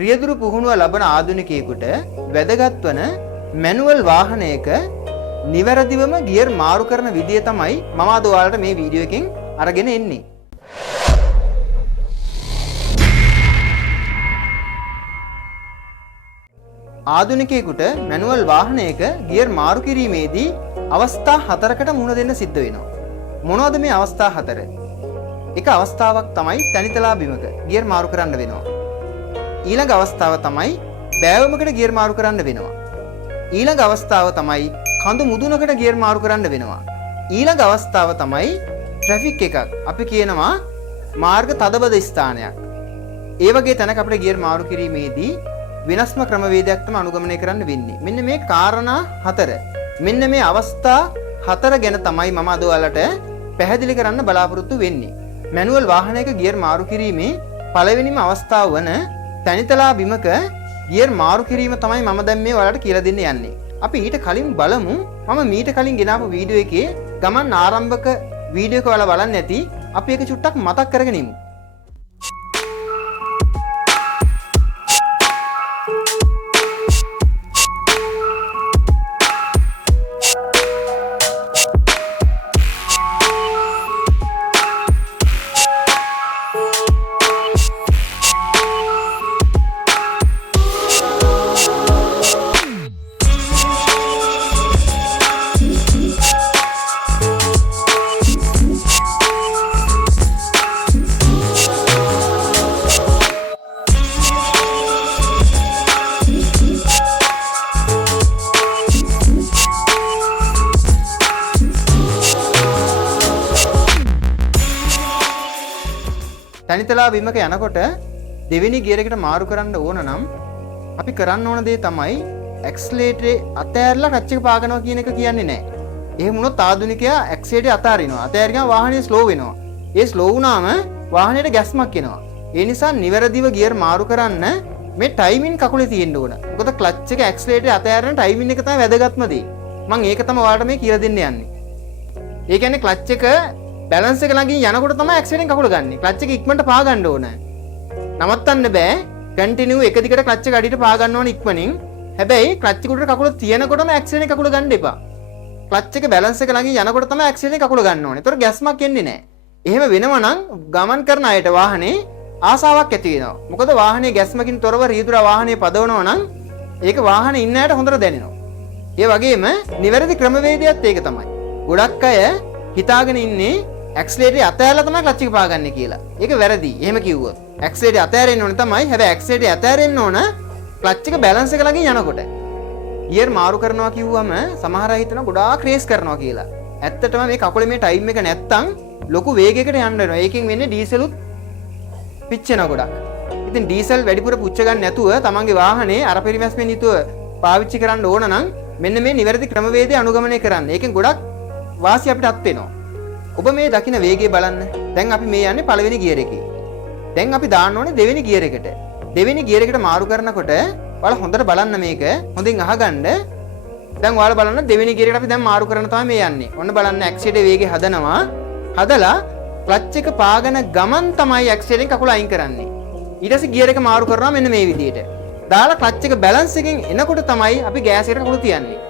රියදුරු පුහුණුව ලබන ආධුනිකයෙකුට වැදගත් වන මැනුවල් වාහනයක නිවැරදිවම ගියර් මාරු කරන විදිය තමයි මම අද ඔයාලට මේ වීඩියෝ එකෙන් අරගෙන එන්නේ. ආධුනිකයෙකුට මැනුවල් වාහනයක ගියර් මාරු කිරීමේදී අවස්ථා 4කට මුහුණ දෙන්න සිද්ධ වෙනවා. මොනවද මේ අවස්ථා 4? එක අවස්ථාවක් තමයි තනිතලා බිමක ගියර් මාරු කරන්න වෙනවා. ඊළඟ අවස්ථාව තමයි බෑවමකට ගියර් මාරු කරන්න වෙනවා. ඊළඟ අවස්ථාව තමයි කඳු මුදුනකට ගියර් මාරු කරන්න වෙනවා. ඊළඟ අවස්ථාව තමයි ට්‍රැෆික් එකක්. අපි කියනවා මාර්ග තදබද ස්ථානයක්. ඒ වගේ තැනක අපිට ගියර් මාරු කිරීමේදී වෙනස්ම ක්‍රමවේදයක් තමයි අනුගමනය කරන්න වෙන්නේ. මෙන්න මේ කාරණා 4. මෙන්න මේ අවස්ථා 4 ගැන තමයි මම අද ඔයාලට පැහැදිලි කරන්න බලාපොරොත්තු වෙන්නේ. මැනුවල් වාහනයක ගියර් මාරු කිරීමේ පළවෙනිම අවස්ථාව වන තනිතලා බිමක ගියර් මාරු කිරීම තමයි මම දැන් මේ ඔයාලට කියලා දෙන්න යන්නේ. අපි ඊට කලින් බලමු මම මීට කලින් ගෙනාපු වීඩියෝ එකේ ගමන් ආරම්භක වීඩියෝ එක ඔයාලා බලන්න ඇති. අපි ඒක චුට්ටක් මතක් කරගෙන ඉමු. තනිතලා බිමක යනකොට දෙවෙනි ගියර් එකට මාරු කරන්න ඕන නම් අපි කරන්න ඕන දේ තමයි ඇක්සලරේටරේ අතෑරලා ක්ලච් එක පාගනවා කියන එක කියන්නේ නැහැ. එහෙම වුණොත් ආධුනිකයා ඇක්සලරේටරේ අතාරිනවා. අතෑරියම වාහනේ ස්ලෝ වෙනවා. ඒ ස්ලෝ වුණාම වාහනේට ගැස්මක් එනවා. ඒ නිසා නිවැරදිව ගියර් මාරු කරන්න මේ ටයිමින් කකුලේ තියෙන්න ඕන. මොකද ක්ලච් එක ඇක්සලරේටරේ අතෑරන ටයිමින් එක තමයි වැදගත්ම දේ. මම ඒක තමයි ඔයාලට මේ කියලා දෙන්න යන්නේ. ඒ කියන්නේ ක්ලච් එක බැලන්ස් එක ළඟින් යනකොට තමයි ඇක්සලරේටරෙන් කකුල ගන්න. ක්ලච් එක ඉක්මනට පා ගන්න ඕන. නවත්තන්න බෑ. කන්ටිනියු එක දිගට ක්ලච් එක අඩියට පා ගන්න ඕන ඉක්මනින්. හැබැයි ක්ලච් උඩට කකුල තියනකොටම ඇක්සලරේටරෙන් කකුල ගන්න එපා. ක්ලච් එක බැලන්ස් එක ළඟින් යනකොට තමයි ඇක්සලරේටරෙන් කකුල ගන්න ඕනේ. ඒතර ගැස්මක් එන්නේ නැහැ. එහෙම වෙනවා නම් ගමන් කරන අයට වාහනේ ආසාවක් ඇති වෙනවා. මොකද වාහනේ ගැස්මකින් තොරව රියදුරා වාහනේ පදවනවා නම් ඒක වාහනේ ඉන්න අයට හොඳට දැනෙනවා. ඒ වගේම නිවැරදි ක්‍රමවේදයත් ඒක තමයි. ගොඩක් අය හිතාගෙන ඉන්නේ ඇක්සලරේටරේ අතෑරලා තමයි ක්ලච් එක පාගන්නේ කියලා. ඒක වැරදි. එහෙම කිව්වොත්. ඇක්සලරේටරේ අතෑරෙන්න ඕනේ තමයි. හැබැයි ඇක්සලරේටරේ අතෑරෙන්න ඕන ක්ලච් එක බැලන්ස් එක ළඟින් යනකොට. ගියර් මාරු කරනවා කිව්වම සමහර අය හිතනවා ගොඩාක් රේස් කරනවා කියලා. ඇත්තටම මේ කකුලේ මේ ටයිම් එක නැත්තම් ලොකු වේගයකට යන්න වෙනවා. ඒකෙන් වෙන්නේ ඩීසලුත් පිච්චෙනවා ගොඩක්. ඉතින් ඩීසල් වැඩිපුර පුච්ච ගන්න නැතුව තමන්ගේ වාහනේ අර පරිමැස්මෙන් යුතුව පාවිච්චි කරන්න ඕන නම් මෙන්න මේ නිවැරදි ක්‍රමවේදය අනුගමනය කරන්න. ඒකෙන් ගොඩක් වාසිය අපිට අත් වෙනවා. ඔබ මේ දකින්න වේගය බලන්න. දැන් අපි මේ යන්නේ පළවෙනි ගියර් එකේ. දැන් අපි දාන්න ඕනේ දෙවෙනි ගියර් එකට. දෙවෙනි ගියර් එකට මාරු කරනකොට ඔයාලා හොඳට බලන්න මේක. හොඳින් අහගන්න. දැන් ඔයාලා බලන්න දෙවෙනි ගියර් එකට අපි දැන් මාරු කරන තමයි මේ යන්නේ. ඔන්න බලන්න ඇක්සලරේටරේ වේගය හදනවා. හදලා ක්ලච් එක පාගන ගමන් තමයි ඇක්සලරේටරෙන් කකුල අයින් කරන්නේ. ඊට පස්සේ ගියර් එක මාරු කරනවා මෙන්න මේ විදිහට. දාලා ක්ලච් එක බැලන්ස් එකෙන් එනකොට තමයි අපි ගෑස් එකට කකුල තියන්නේ.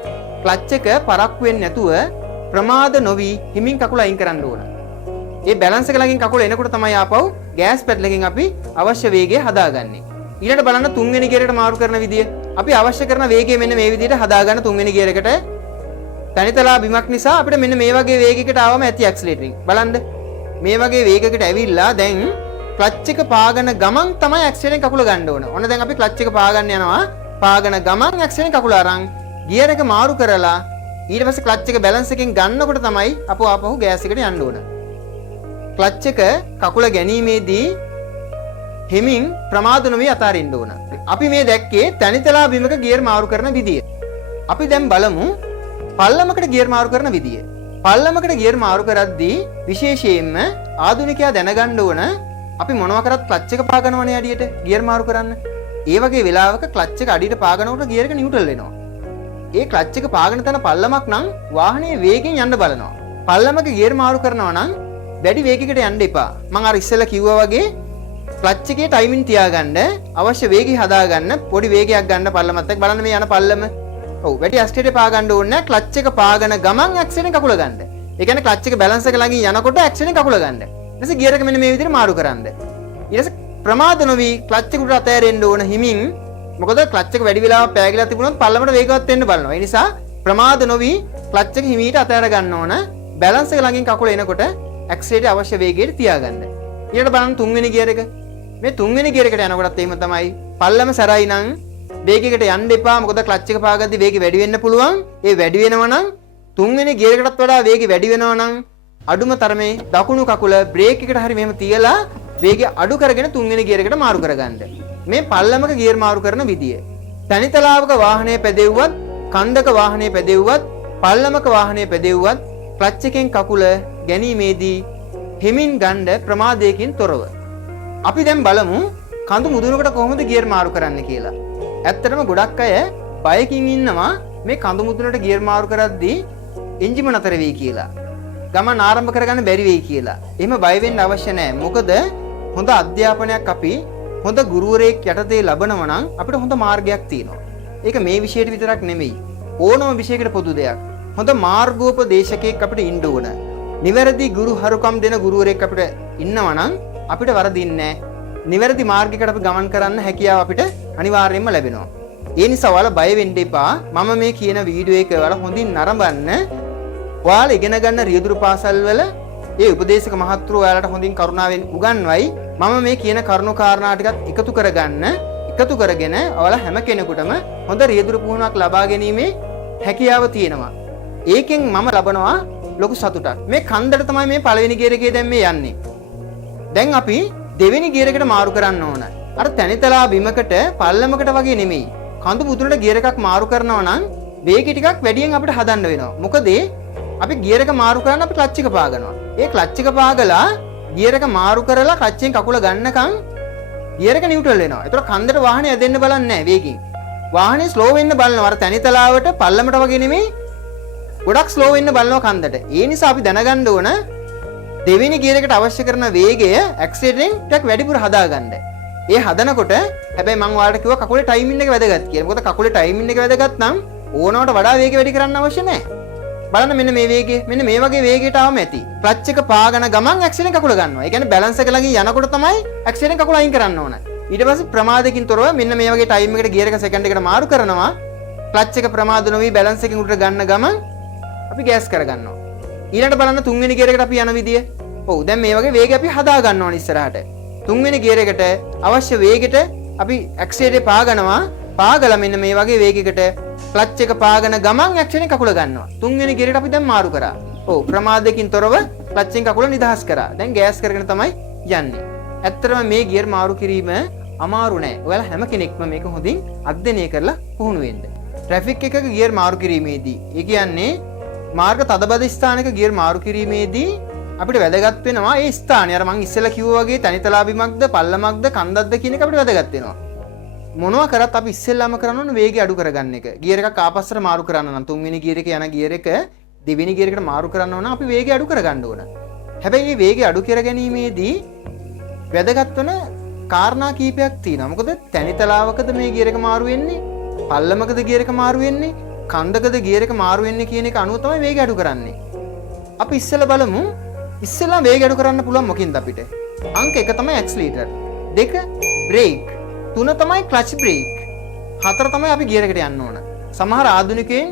ක්ලච් එක පරක්කු වෙන්නේ නැතුව ප්‍රමාද නොවි හිමින් කකුල අයින් කරන්න ඕන. ඒ බැලන්ස් එක ළඟින් කකුල එනකොට තමයි ආපහු ගෑස් පැඩල් එකෙන් අපි අවශ්‍ය වේගය හදාගන්නේ. ඊළඟට බලන්න තුන්වෙනි ගියර් එකට මාරු කරන විදිය. අපි අවශ්‍ය කරන වේගය මෙන්න මේ විදිහට හදාගන්න තුන්වෙනි ගියර් එකට. තනිතලා බිමක් නිසා අපිට මෙන්න මේ වගේ වේගයකට ආවම ඇති ඇක්සලරේටරින්. බලන්න. මේ වගේ වේගයකට ඇවිල්ලා දැන් ක්ලච් එක පාගන ගමන් තමයි ඇක්සලරේටරෙන් කකුල ගන්න ඕන. ඔන්න දැන් අපි ක්ලච් එක පාගන්න යනවා. පාගන ගමන් ඇක්සලරේටරෙන් කකුල අරන් ගියර් එක මාරු කරලා ඊට පස්සේ ක්ලච් එක බැලන්ස් එකෙන් ගන්නකොට තමයි ආපහු ගෑස් එකට යන්න ඕන. ක්ලච් එක කකුල ගැනීමේදී හිමින් ප්‍රමාද නොවි අතාරින්න ඕන. අපි මේ දැක්කේ තනිතලා බිමක ගියර් මාරු කරන විදිය. අපි දැන් බලමු පල්ලමකට ගියර් මාරු කරන විදිය. පල්ලමකට ගියර් මාරු කරද්දී විශේෂයෙන්ම ආධුනිකයා දැනගන්න ඕන අපි මොනවා කරත් ක්ලච් එක පාගනවනේ අඩියට ගියර් මාරු කරන්න. ඒ වගේ වෙලාවක ක්ලච් එක අඩියට පාගනකොට ගියර් එක නියුට්‍රල් වෙනවා. ඒ ක්ලච් එක පාගන තැන පල්ලමක් නම් වාහනේ වේගෙන් යන්න බලනවා. පල්ලමක ගියර් මාරු කරනවා නම් වැඩි වේගයකට යන්න එපා. මම අර ඉස්සෙල්ලා කිව්වා වගේ ක්ලච් එකේ ටයිමින් තියාගන්න අවශ්‍ය වේගය හදාගන්න පොඩි වේගයක් ගන්න පල්ලමත් එක්ක බලන්න මේ යන පල්ලම. ඔව් වැඩි ඇක්සිලරේටර් පා ගන්න ඕනේ නැහැ. ක්ලච් එක පාගන ගමන් ඇක්සිලරේටර් කකුල ගන්න. ඒ කියන්නේ ක්ලච් එක බැලන්ස් එක ළඟින් යනකොට ඇක්සිලරේටර් කකුල ගන්න. ඊට පස්සේ ගියර් එක මෙන්න මේ විදිහට මාරු කරන්න. ඊට පස්සේ ප්‍රමාද නොවි ක්ලච් එක උඩට අතෑරෙන්න ඕන හිමින්. මොකද ක්ලච් එක වැඩි වෙලාවක් පෑගිලා තිබුණොත් පල්ලමට වේගවත් වෙන්න බලනවා. ඒ නිසා ප්‍රමාද නොවි ක්ලච් එක හිමීට අතෑර ගන්න ඕන. බැලන්ස් එක ළඟින් කකුල එනකොට ඇක්සිලරේටර් අවශ්‍ය වේගයට තියාගන්න. ඊට බලන්න තුන්වෙනි ගියර් එක. මේ තුන්වෙනි ගියර් එකට යනකොටත් එහෙම තමයි. පල්ලම සරයි නම් වේගයකට යන්න එපා. මොකද ක්ලච් එක පාගද්දි වේගය වැඩි වෙන්න පුළුවන්. ඒ වැඩි වෙනවා නම් තුන්වෙනි ගියර් එකටත් වඩා වේගය වැඩි වෙනවා නම් අඩුම තරමේ දකුණු කකුල බ්‍රේක් එකට හරි මෙහෙම තියලා වේගය අඩු කරගෙන තුන්වෙනි ගියර් එකට මාරු කරගන්න. මේ පල්ලමක ගියර් මාරු කරන විදිය. තනිතලාවක වාහනය පැදෙව්වත්, කන්දක වාහනය පැදෙව්වත්, පල්ලමක වාහනය පැදෙව්වත් ක්ලච් එකෙන් කකුල ගැනීමේදී හිමින් ගන්න ප්‍රමාදයකින් තොරව. අපි දැන් බලමු කඳු මුදුනකට කොහොමද ගියර් මාරු කරන්න කියලා. ඇත්තටම ගොඩක් අය බයකින් ඉන්නවා මේ කඳු මුදුනට ගියර් මාරු කරද්දී එන්ජිම නතර වෙයි කියලා. ගමන් ආරම්භ කරගන්න බැරි වෙයි කියලා. එහෙම බය වෙන්න අවශ්‍ය නැහැ. මොකද හොඳ අධ්‍යාපනයක් අපි හොඳ ගුරුවරයෙක් යටතේ ලබනවා නම් අපිට හොඳ මාර්ගයක් තියෙනවා. ඒක මේ විෂයට විතරක් නෙමෙයි. ඕනම විෂයකට පොදු දෙයක්. හොඳ මාර්ගෝපදේශකයෙක් අපිට ඉන්න ඕන. නිවැරදි ගුරු හරුකම් දෙන ගුරුවරයෙක් අපිට ඉන්නවා නම් අපිට වරදින්නේ නැහැ. නිවැරදි මාර්ගයකට අපි ගමන් කරන්න හැකියාව අපිට අනිවාර්යයෙන්ම ලැබෙනවා. ඒ නිසා ඔයාලා බය වෙන්න එපා. මම මේ කියන වීඩියෝ එක ඔයාලා හොඳින් නරඹන්න. ඔයාලා ඉගෙන ගන්න රියදුරු පාසල් වල ඒ උපදේශක මහත්තුරු ඔයාලට හොඳින් කරුණාවෙන් උගන්වයි. මම මේ කියන කරුණු කාරණා ටිකත් එකතු කරගන්න. එකතු කරගෙන ඔයාලා හැම කෙනෙකුටම හොඳ රියදුරු පුහුණුවක් ලබා ගැනීමේ හැකියාව තියෙනවා. ඒකෙන් මම ලබනවා ලොකු සතුටක්. මේ කන්දට තමයි මේ පළවෙනි ගියර් එකේ දැන් මේ යන්නේ. දැන් අපි දෙවෙනි ගියර් එකට මාරු කරන්න ඕන. අර තනිතලා බිමකට පල්ලමකට වගේ නෙමෙයි. කඳු මුදුනට ගියර් එකක් මාරු කරනවා නම් වේගය ටිකක් වැඩියෙන් අපිට හදන්න වෙනවා. මොකද අපි ගියර් එක මාරු කරන්න අපි ක්ලච් එක පාගනවා. ඒ ක්ලච් එක පාගලා ගියර් එක මාරු කරලා ක්ලච් එකෙන් කකුල ගන්නකම් ගියර් එක නියුට්‍රල් වෙනවා. ඒතර කන්දට වාහනේ ඇදෙන්න බලන්නේ නැහැ වේගෙන්. වාහනේ ස්ලෝ වෙන්න බලනවා. අර තනිතලාවට පල්ලමට වගේ නෙමෙයි. ගොඩක් ස්ලෝ වෙන්න බලනවා කන්දට. ඒ නිසා අපි දැනගන්න ඕන දෙවෙනි ගියර් එකට අවශ්‍ය කරන වේගය ඇක්සිලරේටරෙන් ටිකක් වැඩිපුර හදාගන්න. ඒ හදනකොට හැබැයි මම ඔයාලට කිව්වා කකුලේ ටයිමින් එක වැදගත් කියලා. මොකද කකුලේ ටයිමින් එක වැදගත් නම් ඕනවට වඩා වේගය වැඩි කරන්න අවශ්‍ය නැහැ. බලන්න මෙන්න මේ වේගය මෙන්න මේ වගේ වේගයකට ආවම ඇති. ක්ලච් එක පාගන ගමන් ඇක්සිලරේටරෙන් කකුල ගන්නවා. ඒ කියන්නේ බැලන්ස් එක ළඟින් යනකොට තමයි ඇක්සිලරේටරෙන් කකුල අයින් කරන්න ඕන. ඊට පස්සේ ප්‍රමාදකින් තොරව මෙන්න මේ වගේ ටයිම් එකකට ගියර් එක සෙකන්ඩ් එකකට මාරු කරනවා. ක්ලච් එක ප්‍රමාද නොවි බැලන්ස් එකකින් උඩට ගන්න ගමන් අපි ගෑස් කරගන්නවා. ඊළඟට බලන්න තුන්වෙනි ගියර් එකට අපි යන විදිය. ඔව් දැන් මේ වගේ වේගය අපි හදා ගන්න ඕන ඉස්සරහට. තුන්වෙනි ගියර් එකට අවශ්‍ය වේගෙට අපි ඇක්සිලරේටර් පාගනවා. පාගලා මෙන්න මේ වගේ වේගයකට ක්ලච් එක පාගන ගමන් ඇක්සිලරේටර් කකුල ගන්නවා. තුන්වෙනි ගියර් එකට අපි දැන් මාරු කරා. ඔව් ප්‍රමාදයෙන් තොරව ක්ලච් එකෙන් කකුල නිදහස් කරා. දැන් ගෑස් කරගෙන තමයි යන්නේ. ඇත්තටම මේ ගියර් මාරු කිරීම අමාරු නෑ. ඔයාලා හැම කෙනෙක්ම මේක හොඳින් අධ්‍යයනය කරලා පුහුණු වෙන්න. ට්‍රැෆික් එකක ගියර් මාරු කිරීමේදී ඒ කියන්නේ මාර්ග තදබද ස්ථානයක ගියර් මාරු කිරීමේදී අපිට වැදගත් වෙනවා ඒ ස්ථානය. අර මං ඉස්සෙල්ලා කිව්වා වගේ තනිතලා බිමක්ද පල්ලමක්ද කන්දක්ද කියන එක අපිට වැදගත් වෙනවා. මොනවා කරත් අපි ඉස්සෙල්ලාම කරන්න ඕනේ වේගය අඩු කරගන්න එක. ගියර් එකක් ආපස්සට මාරු කරන්න නම් තුන්වෙනි ගියර් එකේ යන ගියර් එක දෙවෙනි ගියර් එකට මාරු කරන්න ඕන අපි වේගය අඩු කරගන්න ඕන. හැබැයි මේ වේගය අඩු කර ගැනීමේදී වැදගත් වෙන කාරණා කීපයක් තියෙනවා. මොකද තනිතලාවකද මේ ගියර් එක මාරු වෙන්නේ? පල්ලමකද ගියර් එක මාරු වෙන්නේ? කන්දකද ගියර් එක මාරු වෙන්නේ කියන එක අනුව තමයි වේගය අඩු කරන්නේ. අපි ඉස්සෙල්ලා බලමු ඉස්සෙල්ලා වේගය අඩු කරන්න පුළුවන් මොකින්ද අපිට? අංක 1 තමයි ඇක්සිලරේටර්. 2 බ්‍රේක්. 3 තමයි ක්ලච් බ්‍රේක්. 4 තමයි අපි ගියර් එකට යන්න ඕන. සමහර ආධුනිකයන්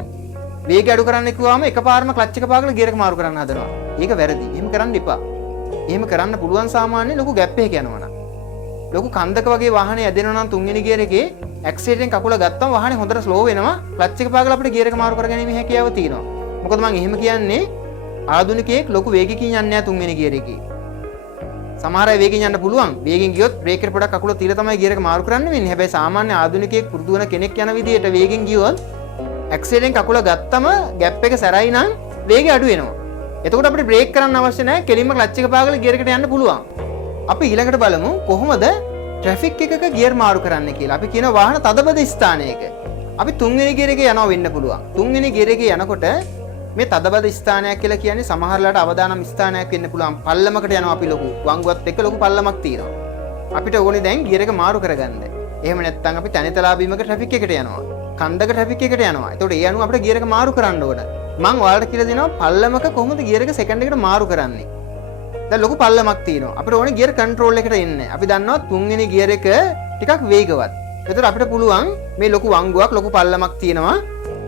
වේගය අඩු කරන්න කිව්වම එකපාරම ක්ලච් එක පාගලා ගියර් එක මාරු කරන්න හදනවා. ඒක වැරදි. එහෙම කරන්න එපා. එහෙම කරන්න පුළුවන් සාමාන්‍ය ලොකු ගැප් එකක යනවනම්. ලොකු කන්දක වගේ වාහනේ ඇදෙනවා නම් තුන්වෙනි ගියර් එකේ ඇක්සිලරේටරෙන් කකුල ගත්තම වාහනේ හොඳට ස්ලෝ වෙනවා. ක්ලච් එක පාගලා අපිට ගියර් එක මාරු කරගැනීමේ හැකියාව තියෙනවා. මොකද මම එහෙම කියන්නේ ආධුනිකයෙක් ලොකු වේගකින් යන්නේ නැහැ තුන්වෙනි ගියර් එකේ. සමහර අය වේගෙන් යන්න පුළුවන්. වේගෙන් ගියොත් බ්‍රේක් එකට පොඩක් කකුල තියලා තමයි ගියර් එක මාරු කරන්න වෙන්නේ. හැබැයි සාමාන්‍ය ආධුනිකයෙක් පුරුදු වෙන කෙනෙක් යන විදිහට වේගෙන් ගියොත් ඇක්සිලරේටරෙන් කකුල ගත්තම ගැප් එක සැරයි නම් වේගය අඩු වෙනවා. එතකොට අපිට බ්‍රේක් කරන්න අවශ්‍ය නැහැ. කෙලින්ම ක්ලච් එක පාගලා ගියර් එකට යන්න පුළුවන්. අපි ඊළඟට බලමු කොහොමද ට්‍රැෆික් එකක ගියර් මාරු කරන්න කියලා. අපි කියන වාහන තදබද ස්ථානයක. අපි තුන්වෙනි ගියර් එකේ යනවා වෙන්න පුළුවන්. තුන්වෙනි ගියර් එකේ යනකොට මේ තදබද ස්ථානයක් කියලා කියන්නේ සමහරලාට අවදානම් ස්ථානයක් වෙන්න පුළුවන්. පල්ලමකට යනවා අපි ලොකු වංගුවත් එක්ක ලොකු පල්ලමක් තියෙනවා. අපිට ඕනේ දැන් ගියර් එක මාරු කරගන්න. එහෙම නැත්නම් අපි තනිතලා බීමක ට්‍රැෆික් එකට යනවා. කන්දක ට්‍රැෆික් එකට යනවා. ඒතකොට ඒ අනුව අපිට ගියර් එක මාරු කරන්න ඕන. මම ඔයාලට කියලා දෙනවා පල්ලමක කොහොමද ගියර් එක සෙකන්ඩ් එකට මාරු කරන්නේ. දැන් ලොකු පල්ලමක් තියෙනවා. අපිට ඕනේ ගියර් කන්ට්‍රෝල් එකට එන්න. අපි දන්නවා තුන්වෙනි ගියර් එක ටිකක් වේගවත්. ඒතකොට අපිට පුළුවන් මේ ලොකු වංගුවක් ලොකු පල්ලමක් තියෙනවා.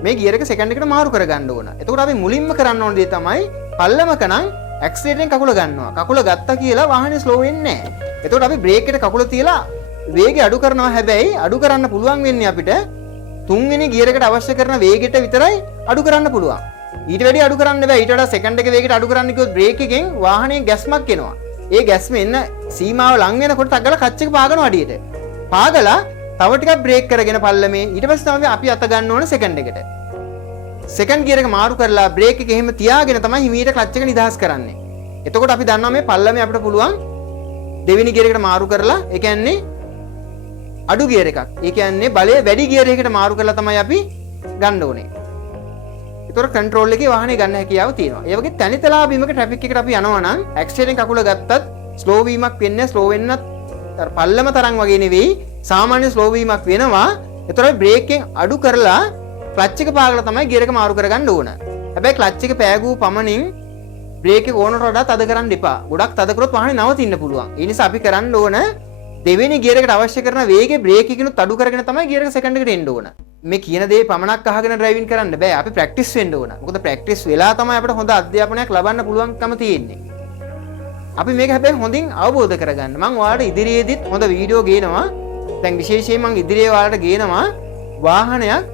මේ ගියර් එක සෙකන්ඩ් එකට මාරු කරගන්න ඕන. එතකොට අපි මුලින්ම කරන්න ඕන දේ තමයි පල්ලමක නම් ඇක්සිලරේටරෙන් කකුල ගන්නවා. කකුල ගත්තා කියලා වාහනේ ස්ලෝ වෙන්නේ නැහැ. එතකොට අපි බ්‍රේක් එකට කකුල තියලා වේගය අඩු කරනවා. හැබැයි අඩු කරන්න පුළුවන් වෙන්නේ අපිට තුන්වෙනි ගියර් එකට අවශ්‍ය කරන වේගයට විතරයි අඩු කරන්න පුළුවන්. ඊට වැඩි අඩු කරන්න බෑ. ඊට වඩා සෙකන්ඩ් එක වේගයට අඩු කරන්න කිව්වොත් බ්‍රේක් එකෙන් වාහනේ ගැස්මක් එනවා. ඒ ගැස්ම එන්න සීමාව ලං වෙනකොට තගලා කච් එක පාගනවා අඩියට. පාගලා තව ටිකක් බ්‍රේක් කරගෙන පල්ලමේ ඊට පස්සේ තමයි අපි අත ගන්න ඕන සෙකන්ඩ් එකට. සෙකන්ඩ් ගියර් එක මාරු කරලා බ්‍රේක් එක එහෙම තියාගෙන තමයි හිමීට ක්ලච් එක නිදහස් කරන්නේ. එතකොට අපි දන්නවා මේ පල්ලමේ අපිට පුළුවන් දෙවෙනි ගියර් එකට මාරු කරලා ඒ කියන්නේ අඩු ගියර් එකක්. ඒ කියන්නේ බලය වැඩි ගියර් එකකට මාරු කරලා තමයි අපි ගන්න ඕනේ. ඒතකොට කන්ට්‍රෝල් එකේ වාහනේ ගන්න හැකියාව තියෙනවා. ඒ වගේ තනිතලා බීමක ට්‍රැෆික් එකට අපි යනවා නම් ඇක්සිලරේටරෙන් කකුල ගත්තත් ස්ලෝ වීමක් වෙන්නේ ස්ලෝ වෙන්නත් පල්ලම තරම් වගේ නෙවෙයි සාමාන්‍ය ස්ලෝ වීමක් වෙනවා. ඒතකොට බ්‍රේක් එකෙන් අඩු කරලා ක්ලච් එක පාගලා තමයි ගියර් එක මාරු කරගන්න ඕන. හැබැයි ක්ලච් එක පෑගූ පමණින් බ්‍රේක් එක ඕනට වඩා තද කරන්න එපා. ගොඩක් තද කරොත් වාහනේ නවතින්න පුළුවන්. ඒ නිසා අපි කරන්න ඕන දෙවෙනි ගියර් එකට අවශ්‍ය කරන වේගය බ්‍රේක් එකකිනුත් අඩු කරගෙන තමයි ගියර් එක සෙකන්ඩ් එකට එන්න ඕන. මේ කියන දේ පමණක් අහගෙන ඩ්‍රයිවිං කරන්න බෑ. අපි ප්‍රැක්ටිස් වෙන්න ඕන. මොකද ප්‍රැක්ටිස් වෙලා තමයි අපිට හොඳ අධ්‍යාපනයක් ලබන්න පුළුවන්කම තියෙන්නේ. අපි මේක හැබැයි හොඳින් අවබෝධ කරගන්න. මම ඔයාලට ඉදිරියේදීත් හොඳ වීඩියෝ ගේනවා. දැන් විශේෂයෙන් මම ඉදිරියේ ඔයාලට ගේනවා වාහනයක්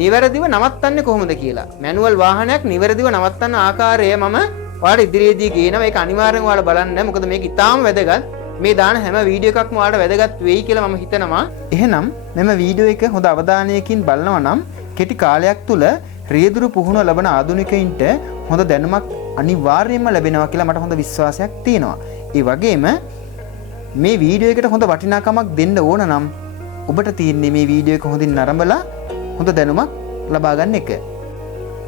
නිවැරදිව නවත්තන්නේ කොහොමද කියලා. මැනුවල් වාහනයක් නිවැරදිව නවත්තන ආකාරය මම ඔයාලට ඉදිරියේදී ගේනවා. ඒක අනිවාර්යෙන් ඔයාලා බලන්න. මොකද මේක ඉතාම වැදගත්. මේ දාන හැම වීඩියෝ එකක්ම ඔයාලට වැදගත් වෙයි කියලා මම හිතනවා. එහෙනම් මෙම වීඩියෝ එක හොඳ අවධානයකින් බලනවා නම් කෙටි කාලයක් තුල රියදුරු පුහුණුව ලබන ආධුනිකයින්ට හොඳ දැනුමක් අනිවාර්යයෙන්ම ලැබෙනවා කියලා මට හොඳ විශ්වාසයක් තියෙනවා. ඒ වගේම මේ වීඩියෝ එකට හොඳ වටිනාකමක් දෙන්න ඕන නම් ඔබට තියෙන්නේ මේ වීඩියෝ එක හොඳින් නරඹලා හොඳ දැනුමක් ලබා ගන්න එක.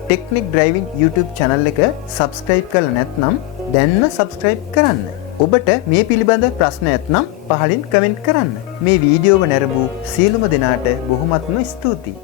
ටෙක්නික් ඩ්‍රයිවිං YouTube channel එක subscribe කරලා නැත්නම් දැන්ම subscribe කරන්න. ඔබට මේ පිළිබඳ ප්‍රශ්න ඇත්නම් පහලින් කමෙන්ට් කරන්න. මේ වීඩියෝව නැරඹූ සියලුම දෙනාට බොහොමත්ම ස්තුතියි.